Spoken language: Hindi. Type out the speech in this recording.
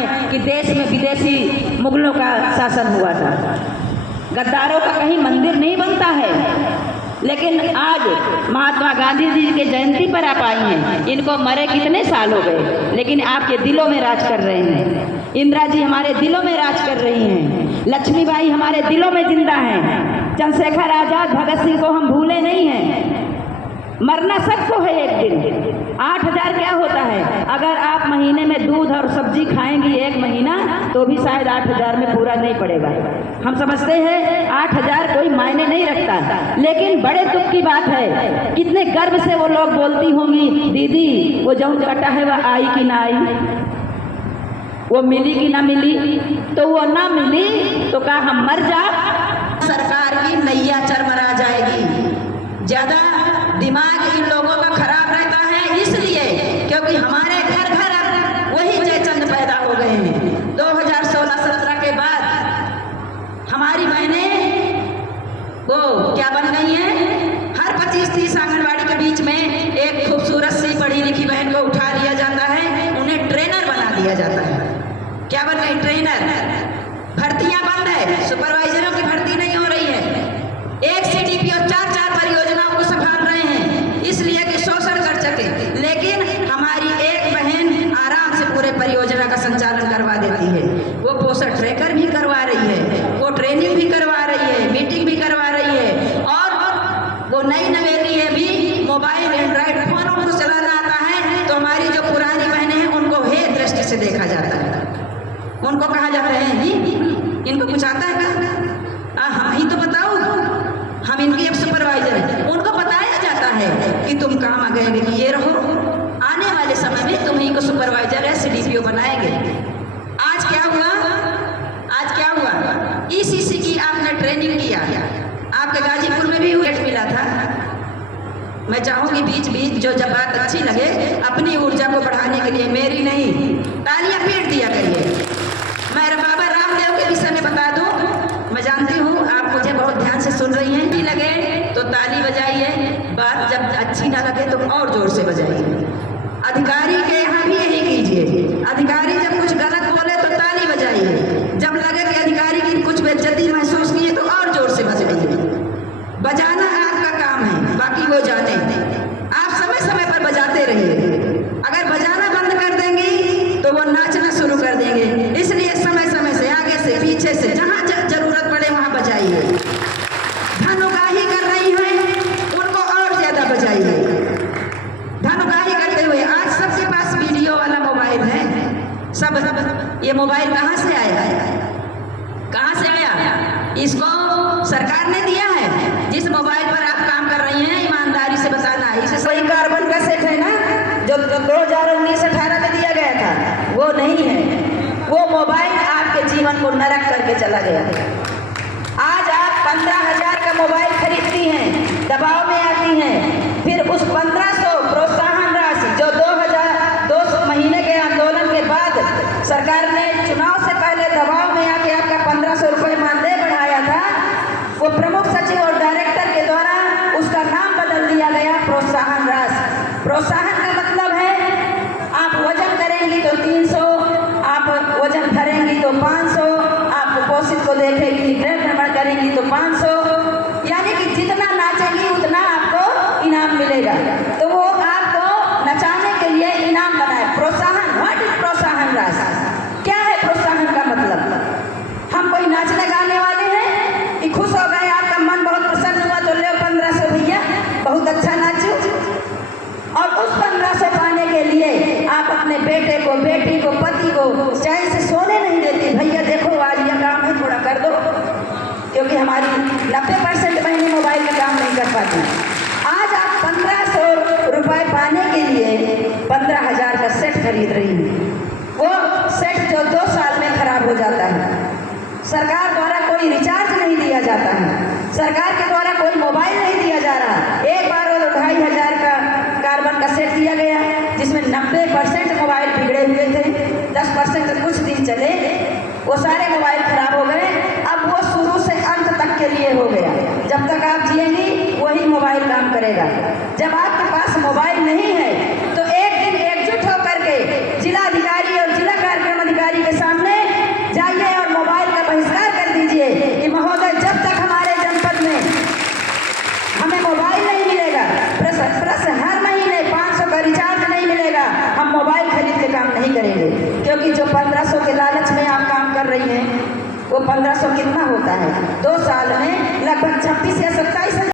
है कि देश में विदेशी मुगलों का शासन हुआ था। गद्दारों का कहीं मंदिर नहीं बनता है, लेकिन आज महात्मा गांधी जी के जयंती पर आप आई हैं। इनको मरे कितने साल हो गए, लेकिन आपके दिलों में राज कर रहे हैं। इंदिरा जी हमारे दिलों में राज कर रही हैं। लक्ष्मीबाई हमारे दिलों में जिंदा हैं। चंद्रशेखर आजाद, भगत सिंह को हम भूले नहीं हैं। मरना सबको है एक दिन। 8,000 क्या होता है? अगर आप महीने में दूध और सब्जी खाएंगी एक महीना, तो भी शायद 8,000 में पूरा नहीं पड़ेगा। हम समझते हैं 8,000 कोई मायने नहीं रखता, लेकिन बड़े दुख की बात है, कितने गर्व से वो लोग बोलती होंगी, दीदी वो जौन कटा है वह आई कि ना आई, वो मिली कि ना मिली। तो वो ना मिली तो कहा हम मर जा। सरकार की नैया चरमरा जाएगी। ज्यादा दिमाग इन लोगों का खराब रहता है, इसलिए क्योंकि हमारे घर घर अब वही जयचंद पैदा हो गए हैं। 2016-17 के बाद हमारी बहनें वो क्या बन गई हैं? हर 25-30 आंगनबाड़ी के बीच में एक खूबसूरत सी पढ़ी लिखी बहन को उठा लिया जाता है, उन्हें ट्रेनर बना दिया जाता है। क्या बन गई? ट्रेनर। भर्तियां बंद है, सुपरवाइजरों की भर्ती नहीं हो रही है। एक CDPO 4-4 परियोजनाओं को संभाल रहे हैं, इसलिए कि शोषण कर सके। लेकिन हमारी एक बहन आराम से पूरे परियोजना का संचालन करवा देती है। वो पोषण ट्रैकर भी करवा रही है, वो ट्रेनिंग भी करवा रही है, मीटिंग भी करवा रही है, और वो नई नवेली है भी मोबाइल एंड्रॉइड फोन उनको चलाना आता है। तो हमारी जो पुरानी बहनें हैं उनको हे दृष्टि से देखा जाता है। उनको कहा जाता है ही इनको कुछ आता है क्या? हम ही तो बताओ, हम इनकी एक सुपरवाइजर हैं। उनको बताया जाता है कि तुम काम आ गए कि ये रहो, आने वाले समय में तुम ही को सुपरवाइजर है, CDPO बनाएंगे। आज क्या हुआ? आज क्या हुआ? ECC की आपने ट्रेनिंग किया, आपके गाजीपुर में भी गेट मिला था। मैं चाहूंगी बीच बीच जो जब बात अच्छी लगे अपनी ऊर्जा को बढ़ाने के लिए, मेरी नहीं, तालियां पीट दिया करिए। मैं बाबा रामदेव के विषय में बता दूं, मैं जानती हूँ आप मुझे बहुत ध्यान से सुन रही हैं। नहीं लगे तो ताली बजाइए, बात जब अच्छी ना लगे तो और जोर से बजाइए। अधिकारी के यहाँ भी यही कीजिए, अधिकारी जब कुछ गलत बोले तो ताली बजाइए, जब लगे कि अधिकारी की कुछ बेइज्जती महसूस किए तो और जोर से बजाइए। बजाना आपका काम है, बाकी वो जाने। आप समय समय पर बजाते रहिए। अगर बजाना बंद कर देंगी तो वो नाचना शुरू कर देंगे, इसलिए समय समय से आगे से पीछे से जहाँ जरूरत पड़े वहाँ बजाइए। धनुगाही कर रही हैं उनको और ज्यादा बजाइए। धनुगाही करते हुए आज सबके पास वीडियो वाला मोबाइल है। सब ये मोबाइल कहाँ से आया? कहाँ से आया? इसको सरकार ने दिया है। जिस मोबाइल पर आप काम कर रही हैं ईमानदारी से बताना है, इसे वही कार्बन का सेट है ना जो 2019-18 में दिया गया था, वो नहीं है। वो मोबाइल आपके जीवन को नरक करके चला गया। आज आप 15,000 का मोबाइल खरीदती हैं, दबाव में आती हैं, फिर उस 1,500 प्रोत्साहन राशि जो 2 महीने के आंदोलन के बाद सरकार ने चुनाव से पहले दबाव में आके आपका 1,500 रुपये मानदेय बढ़ाया था, वो प्रमुख सचिव और डायरेक्टर के द्वारा उसका नाम बदल दिया गया प्रोत्साहन राशि। प्रोत्साहन का मतलब है आप वजन करेंगी तो 300, आप वजन धरेंगी तो 500, आप कुपोषित को देखेंगी, गृह भ्रमण करेंगी तो 500, यानी कि जितना नाचेंगी उतना आपको इनाम मिलेगा। तो वो आपको नचाने के लिए इनाम बनाए प्रोत्साहन। व्हाट इज प्रोत्साहन राशि? क्या है प्रोत्साहन का मतलब? हम कोई नाचने गाने वाले हैं कि खुश हो गए, आपका मन बहुत प्रसन्न हुआ तो ले 1,500 भैया, बहुत अच्छा नाचो। और उस 1,500 पाने के लिए आप अपने बेटे को, बेटी को, पति को चैन से सोने नहीं देती। भैया देखो आज यह काम है, थोड़ा कर दो, क्योंकि हमारी 90% बहनें मोबाइल में काम नहीं कर पाती। आज आप 1,500 रुपये पाने के लिए 15,000 का सेट खरीद रही हैं। वो सेट जो 2 साल में खराब हो जाता है। सरकार द्वारा कोई रिचार्ज नहीं दिया जाता है, सरकार के द्वारा कोई मोबाइल नहीं दिया जा रहा। एक बार वो 2,500 का कार्बन का सेट दिया गया जिसमें 90% मोबाइल बिगड़े हुए थे, 10% कुछ दिन चले, वो सारे मोबाइल खराब हो गए। अब वो शुरू से अंत तक के लिए हो गया। जब तक आप जिएंगी वही मोबाइल काम करेगा। जब आपके पास मोबाइल नहीं है तो एक दिन एकजुट होकर के जिलाधिकारी और जिला कार्यक्रम अधिकारी के 1500 कितना होता है? 2 साल में लगभग 26 या 27